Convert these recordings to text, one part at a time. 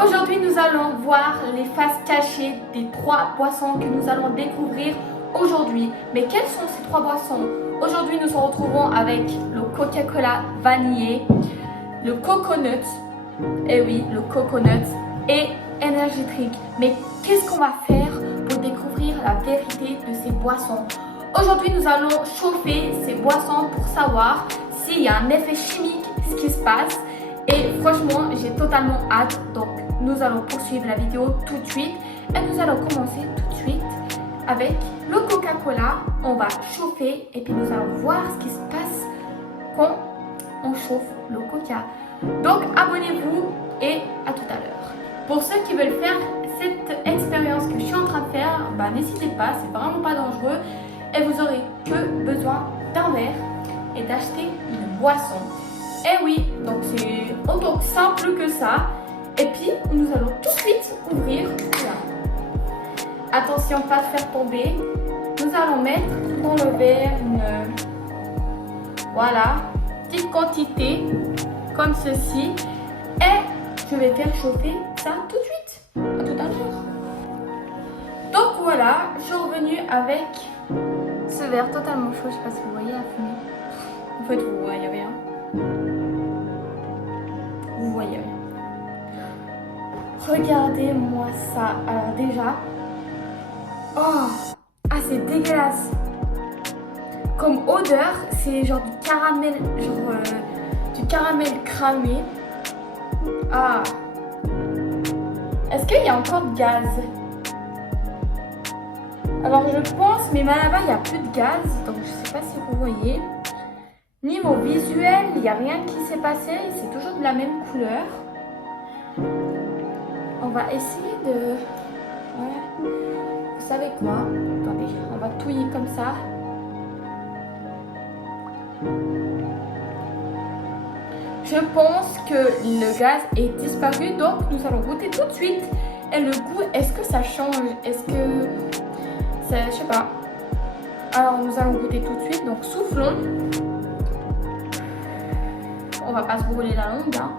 Aujourd'hui, nous allons voir les faces cachées des 3 boissons que nous allons découvrir aujourd'hui. Mais quelles sont ces 3 boissons? Aujourd'hui, nous nous retrouvons avec le Coca-Cola vanillé, le coconut, et oui, le coconut, et Energy Drink. Mais qu'est-ce qu'on va faire pour découvrir la vérité de ces boissons? Aujourd'hui, nous allons chauffer ces boissons pour savoir s'il y a un effet chimique, ce qui se passe. Et franchement, j'ai totalement hâte. Donc, nous allons poursuivre la vidéo tout de suite. Et nous allons commencer tout de suite avec le Coca-Cola. On va chauffer et puis nous allons voir ce qui se passe quand on chauffe le Coca. Donc, abonnez-vous et à tout à l'heure. Pour ceux qui veulent faire cette expérience que je suis en train de faire, n'hésitez pas, c'est vraiment pas dangereux. Et vous aurez que besoin d'un verre et d'acheter une boisson. Et oui, donc c'est autant simple que ça. Et puis, nous allons tout de suite ouvrir. Là. Attention, pas faire tomber. Nous allons mettre dans le verre une voilà, petite quantité comme ceci. Et je vais faire chauffer ça tout de suite. À tout à l'heure. Donc voilà, je suis revenue avec ce verre totalement chaud. Je sais pas si vous voyez la fumée. En fait, vous voyez rien. Vous voyez rien. Regardez-moi ça. Alors déjà, c'est dégueulasse. Comme odeur, c'est genre du caramel, du caramel cramé. Est-ce qu'il y a encore de gaz? Alors je pense, mais là-bas il n'y a plus de gaz, donc je sais pas si vous voyez. Niveau visuel, il n'y a rien qui s'est passé, c'est toujours de la même couleur. On va essayer de... Ouais. Vous savez quoi? Attendez, on va touiller comme ça. Je pense que le gaz est disparu, donc nous allons goûter tout de suite. Et le goût, est-ce que ça change? Est-ce que... je sais pas. Alors nous allons goûter tout de suite, donc soufflons. On va pas se brûler la langue, hein.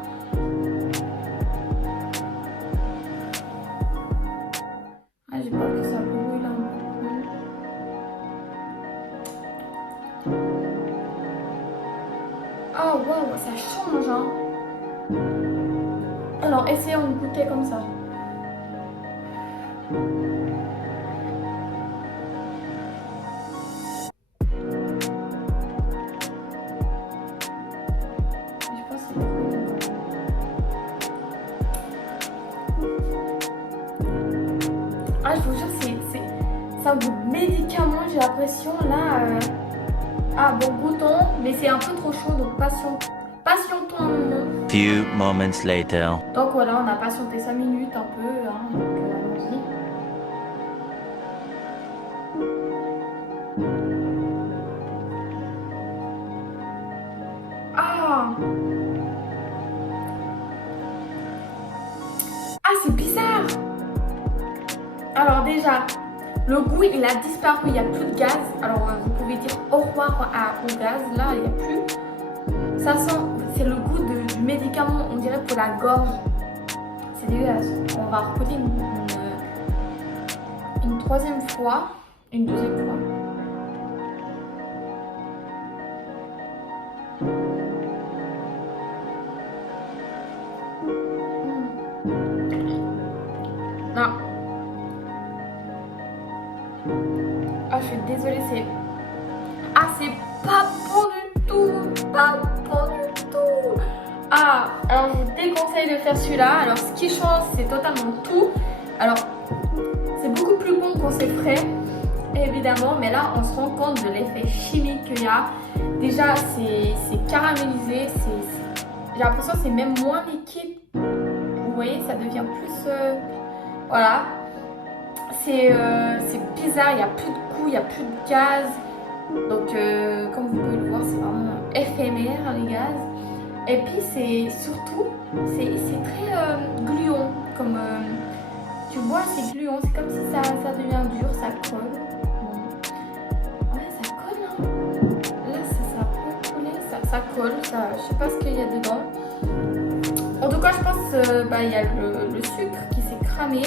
J'ai peur que ça brûle un peu. Wow, ça change, hein. Alors essayons de goûter comme ça. Je vous jure, c'est un goût de médicament, j'ai l'impression là. Bon, goûtons, mais c'est un peu trop chaud, donc patientons un moment. Few moments later. Donc voilà, on a patienté 5 minutes un peu, hein, donc allons-y. C'est bizarre. Alors déjà, le goût il a disparu, il n'y a plus de gaz. Alors vous pouvez dire au revoir au gaz, là il n'y a plus. Ça sent, c'est le goût du médicament, on dirait pour la gorge. C'est dégueulasse. On va recoller une troisième fois, une deuxième fois. Non. Je suis désolée, c'est pas bon du tout, pas bon du tout. Alors je vous déconseille de faire celui-là. Alors ce qui change, c'est totalement tout. Alors c'est beaucoup plus bon quand c'est frais, évidemment, mais là on se rend compte de l'effet chimique qu'il y a. Déjà c'est caramélisé, j'ai l'impression que c'est même moins liquide. Vous voyez, ça devient plus voilà. C'est bizarre, il n'y a plus de goût, il n'y a plus de gaz. Donc comme vous pouvez le voir, c'est vraiment éphémère les gaz. Et puis c'est surtout, c'est très gluant. Comme tu vois, c'est gluant, c'est comme si ça devient dur, ça colle. Ouais, ça colle, hein. Là, ça peut coller, ça colle, je sais pas ce qu'il y a dedans. En tout cas, je pense il y a le sucre qui s'est cramé,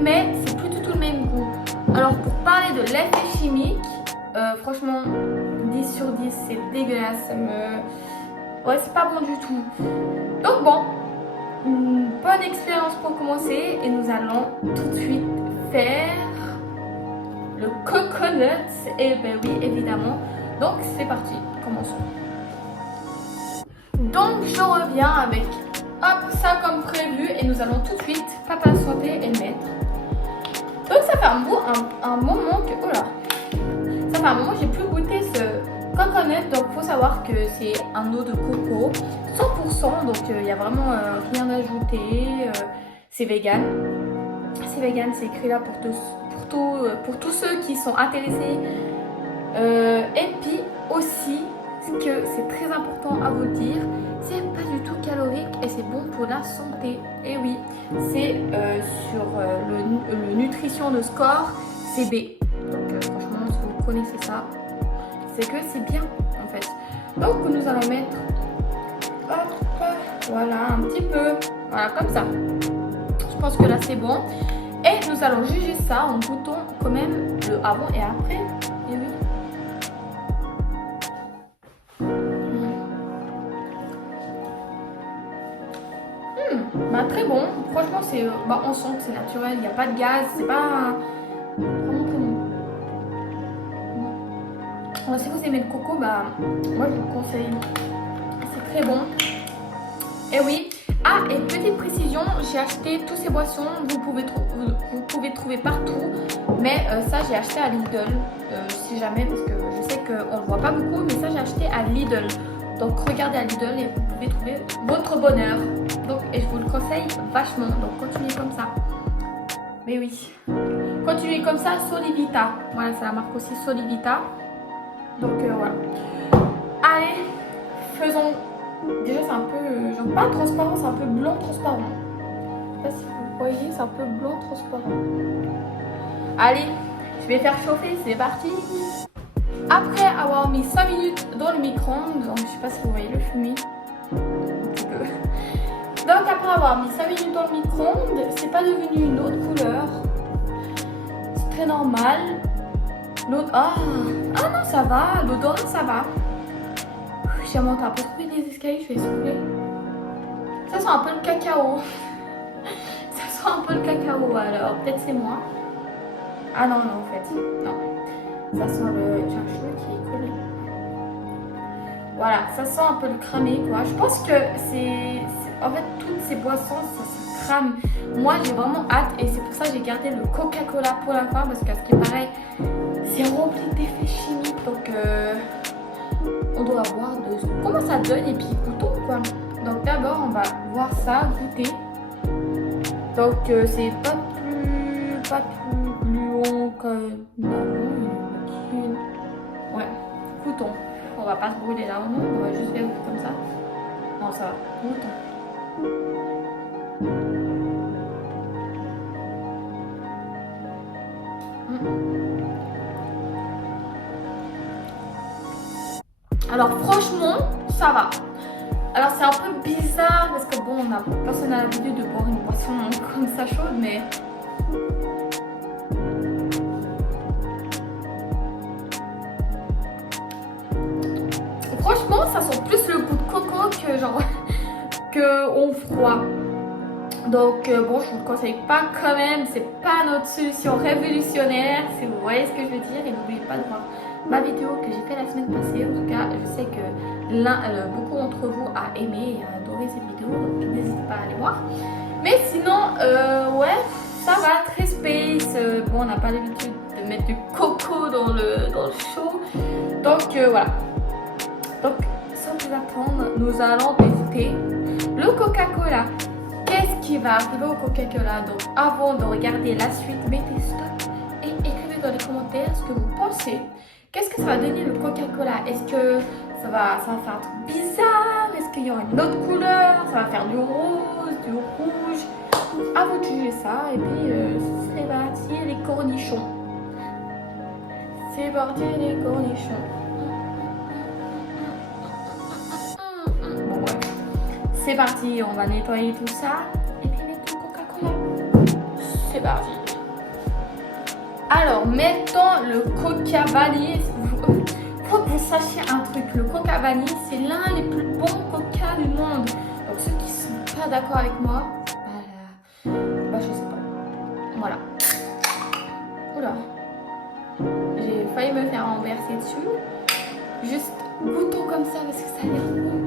mais c'est plus du tout le même goût. Alors pour parler de l'effet chimique, franchement 10 sur 10, c'est dégueulasse. Ouais, c'est pas bon du tout. Donc bon, bonne expérience pour commencer et nous allons tout de suite faire le coconut. Et ben oui, évidemment. Donc c'est parti, commençons. Donc je reviens avec hop ça comme prévu et nous allons tout de suite patienter et le mettre. Donc ça fait un moment que ça fait un moment que j'ai plus goûté ce coconut. Donc faut savoir que c'est un eau de coco 100%, donc il n'y a vraiment rien à ajouter. C'est vegan. C'est vegan, c'est écrit là pour tous ceux qui sont intéressés. Et puis aussi, ce que c'est très important à vous dire, c'est pas du tout calorique et c'est bon pour la santé. Et oui, c'est sur le nutrition de score, c'est B. Donc franchement, si vous connaissez ça, c'est que c'est bien en fait. Donc nous allons mettre, hop, voilà, un petit peu, voilà comme ça. Je pense que là c'est bon. Et nous allons juger ça en goûtant quand même le avant et après. Et oui. Très bon, franchement c'est on sent que c'est naturel, il n'y a pas de gaz, c'est pas vraiment très bon. Alors, si vous aimez le coco, moi je vous le conseille, c'est très bon. Et oui, et petite précision, j'ai acheté toutes ces boissons, vous pouvez trouver partout, mais ça j'ai acheté à Lidl, si jamais, parce que je sais qu'on ne voit pas beaucoup, mais ça j'ai acheté à Lidl. Donc regardez à Lidl et vous pouvez trouver votre bonheur. Donc, et je vous le conseille vachement. Donc continuez comme ça. Mais oui. Continuez comme ça, Solivita. Voilà, c'est la marque aussi Solivita. Donc voilà. Allez, faisons. Déjà c'est un peu, genre pas transparent, c'est un peu blanc transparent. Je sais pas si vous voyez, c'est un peu blanc transparent. Allez, je vais faire chauffer, c'est parti. Après avoir mis 5 minutes dans le micro-ondes, donc je sais pas si vous voyez le fumée, un petit peu. Donc après avoir mis 5 minutes dans le micro-ondes, c'est pas devenu une autre couleur. C'est très normal. L'autre, ah non ça va, l'odorat ça va. J'ai monté un peu trop vite les escaliers, je vais souffler. Ça sent un peu le cacao. Ça sent un peu le cacao alors, peut-être c'est moi. Ah non en fait, non. Ça sent j'ai un cheveu qui est collé. Voilà, ça sent un peu le cramé quoi. Je pense que en fait toutes ces boissons ça se crame. Moi j'ai vraiment hâte et c'est pour ça que j'ai gardé le Coca-Cola pour la fin parce qu'à ce qui paraît c'est rempli d'effets chimiques donc on doit voir comment ça donne et puis goûtons quoi. Donc d'abord on va voir ça, goûter. Donc c'est pas plus long que ouais, goûtons. On va pas se brûler là ou non, on va juste faire comme ça. Non, ça va, goûtons. Alors franchement, ça va. Alors c'est un peu bizarre parce que bon, personne n'a l'habitude de boire une boisson comme ça chaude, mais franchement, ça sent plus le goût de coco que genre que au froid. Donc bon, je vous le conseille pas quand même. C'est pas notre solution révolutionnaire, si vous voyez ce que je veux dire. Et n'oubliez pas de voir ma vidéo que j'ai fait la semaine passée. En tout cas, je sais que beaucoup d'entre vous a aimé et a adoré cette vidéo. Donc n'hésitez pas à aller voir. Mais sinon, ouais, ça va, très space. Bon, on n'a pas l'habitude de mettre du coco dans le chaud. Donc voilà. Donc, sans plus attendre, nous allons tester le Coca-Cola. Qu'est-ce qui va arriver au Coca-Cola? Donc, avant de regarder la suite, mettez stop et écrivez dans les commentaires ce que vous pensez. Qu'est-ce que ça va donner le Coca-Cola? Est-ce que ça va faire un truc bizarre? Est-ce qu'il y aura une autre couleur? Ça va faire du rose, du rouge? À vous de juger ça. Et puis, c'est parti, les cornichons. C'est parti, les cornichons. c'est parti, on va nettoyer tout ça. Et puis mettre du Coca-Cola. C'est parti. Alors, mettons le Coca vanille. Faut que vous sachiez un truc. Le Coca vanille, c'est l'un des plus bons Coca du monde. Donc, ceux qui sont pas d'accord avec moi, bah, je sais pas. Voilà. Oula. J'ai failli me faire renverser dessus. Juste goûtons comme ça parce que ça a l'air bon.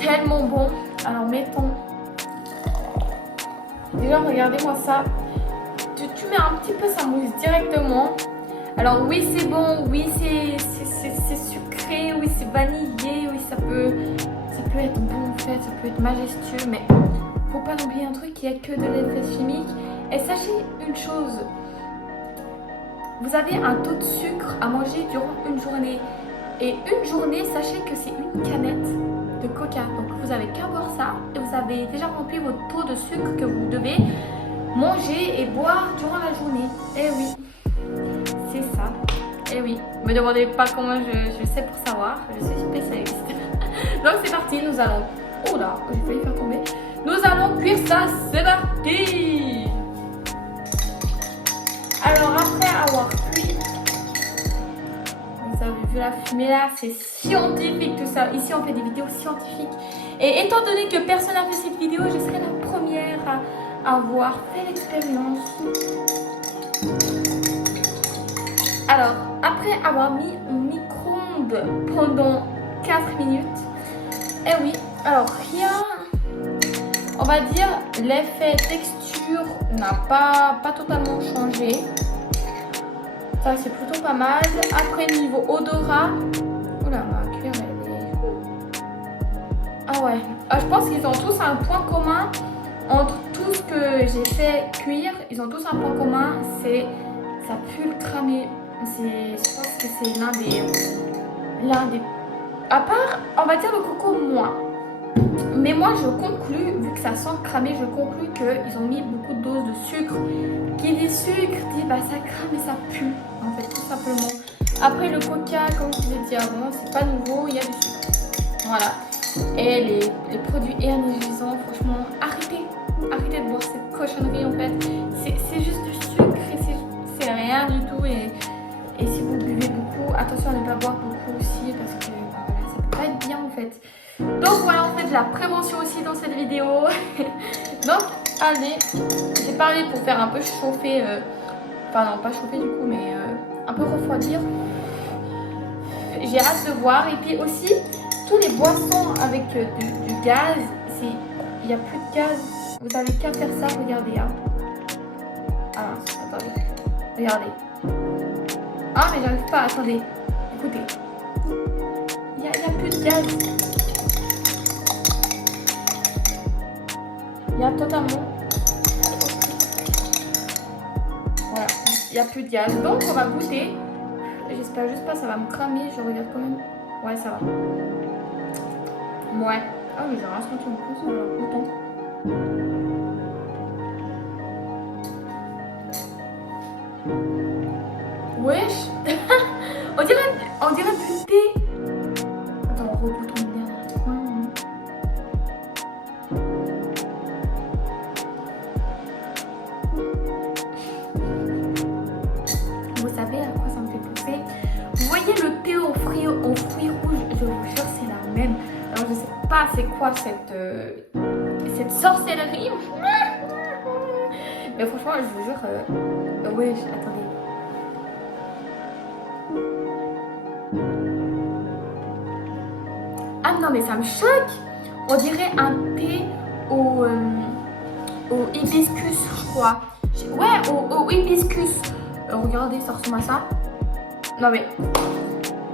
Tellement bon. Alors mettons. Déjà regardez-moi ça. Tu mets un petit peu, ça mousse directement. Alors oui c'est bon, oui c'est sucré, oui c'est vanillé, oui ça peut être bon en fait, ça peut être majestueux, mais faut pas oublier un truc, il n'y a que de l'effet chimique. Et sachez une chose, vous avez un taux de sucre à manger durant une journée. Et une journée, sachez que c'est une canette de Coca. Donc vous avez qu'à boire ça et vous avez déjà rempli votre taux de sucre que vous devez manger et boire durant la journée. Eh oui, c'est ça. Eh oui, me demandez pas comment je sais pour savoir, je suis spécialiste. Donc c'est parti, nous allons... Oh là, j'ai failli faire tomber. Nous allons cuire ça, c'est parti. Alors après avoir cuit, vous avez vu la fumée là, c'est scientifique tout ça. Ici on fait des vidéos scientifiques. Et étant donné que personne n'a fait cette vidéo, je serai la première à avoir fait l'expérience. Alors, après avoir mis au micro-ondes pendant 4 minutes, eh oui, alors rien, on va dire l'effet texture n'a pas totalement changé. Ça c'est plutôt pas mal. Après niveau odorat, oula ma cuillère elle est... Ah ouais, je pense qu'ils ont tous un point commun entre tout ce que j'ai fait cuire. Ils ont tous un point commun, c'est ça pue le cramé. Je pense que c'est l'un des... À part, on va dire le coco moins. Mais moi je conclus, vu que ça sent cramé, je conclus qu'ils ont mis beaucoup de doses de sucre. Qui dit sucre, dit bah ça crame et ça pue, en fait, tout simplement. Après le coca, comme je vous l'ai dit avant, c'est pas nouveau, il y a du sucre. Voilà. Et les produits énergisants, franchement, arrêtez de boire cette cochonnerie en fait. C'est juste du sucre et c'est rien du tout. Et si vous buvez beaucoup, attention à ne pas boire beaucoup aussi parce que bah, voilà, ça peut pas être bien en fait. Donc voilà, en fait, la prévention aussi dans cette vidéo. Donc, allez, j'ai parlé pour faire un peu chauffer, enfin non, pas chauffer du coup, mais un peu refroidir. J'ai hâte de voir. Et puis aussi, tous les boissons avec du gaz, il n'y a plus de gaz. Vous avez qu'à faire ça, regardez. Hein. Ah, attendez, regardez. Ah, mais j'arrive pas, attendez, écoutez. Il n'y a plus de gaz. Il y a totalement... Voilà, il n'y a plus de gaz. Donc, on va goûter. J'espère juste pas, ça va me cramer. Je regarde quand même. Ouais, ça va. Ouais. Ah, mais j'ai rien senti en plus. Alors, goûtons. Wesh. on dirait du thé. Attends, on regoutons bien. Vous savez à quoi ça me fait penser? Vous voyez le thé aux fruits rouges? Je vous jure, c'est la même. Alors, je sais pas c'est quoi cette sorcellerie. Mais franchement, je vous jure... ouais, attendez. Ah non, mais ça me choque. On dirait un thé au hibiscus, je crois. Ouais, au hibiscus. Regardez, ça ressemble à ça. Non mais...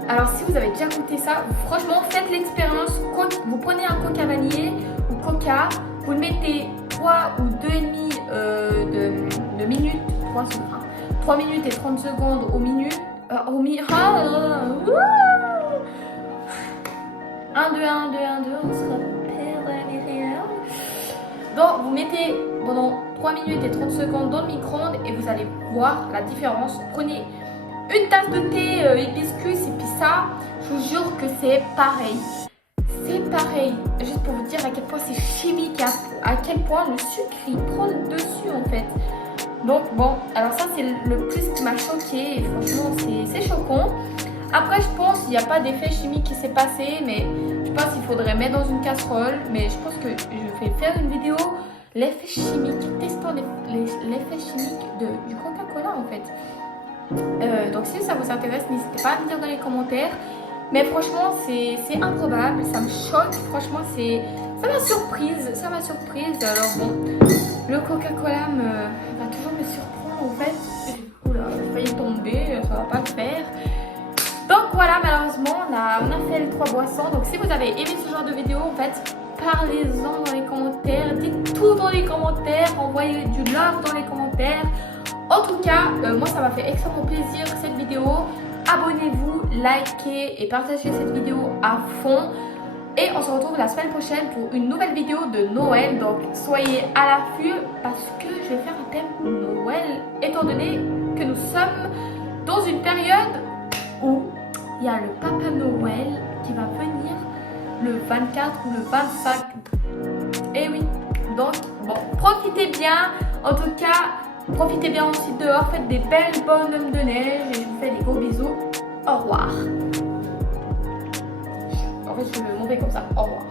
Alors si vous avez déjà goûté ça, franchement, faites l'expérience. Vous prenez un coca vanillé ou coca, vous le mettez 3 ou 2,5 de minutes, 3 minutes et 30 secondes au milieu. 1, 2, 1, 2, on se repère dans la vie réelle. Donc vous mettez pendant 3 minutes et 30 secondes dans le micro-ondes et vous allez voir la différence. Prenez une tasse de thé hibiscus et puis ça, je vous jure que c'est pareil. C'est pareil, juste pour vous dire à quel point c'est chimique, à quel point le sucre il prend le dessus en fait. Donc bon, alors ça c'est le plus qui m'a choqué et franchement c'est choquant. Après je pense qu'il n'y a pas d'effet chimique qui s'est passé, mais je pense qu'il faudrait mettre dans une casserole. Mais je pense que je vais faire une vidéo, l'effet chimique, testant l'effet chimique du Coca-Cola en fait. Donc si ça vous intéresse, n'hésitez pas à me dire dans les commentaires. Mais franchement, c'est improbable, ça me choque. Franchement, ça m'a surprise. Alors bon, le Coca-Cola va toujours me surprendre en fait. Oula, j'ai failli tomber, ça va pas le faire. Donc voilà, malheureusement, on a fait les 3 boissons. Donc si vous avez aimé ce genre de vidéo, en fait, parlez-en dans les commentaires. Dites tout dans les commentaires, envoyez du love dans les commentaires. En tout cas, moi ça m'a fait extrêmement plaisir cette vidéo. Abonnez-vous, likez et partagez cette vidéo à fond. Et on se retrouve la semaine prochaine pour une nouvelle vidéo de Noël. Donc soyez à l'affût parce que je vais faire un thème Noël. Étant donné que nous sommes dans une période où il y a le Papa Noël qui va venir le 24 ou le 25. Et oui, donc bon, profitez bien. En tout cas, profitez bien aussi dehors, faites des belles bonhommes de neige et je vous fais des gros bisous. Au revoir. En fait, je vais me montrer comme ça. Au revoir.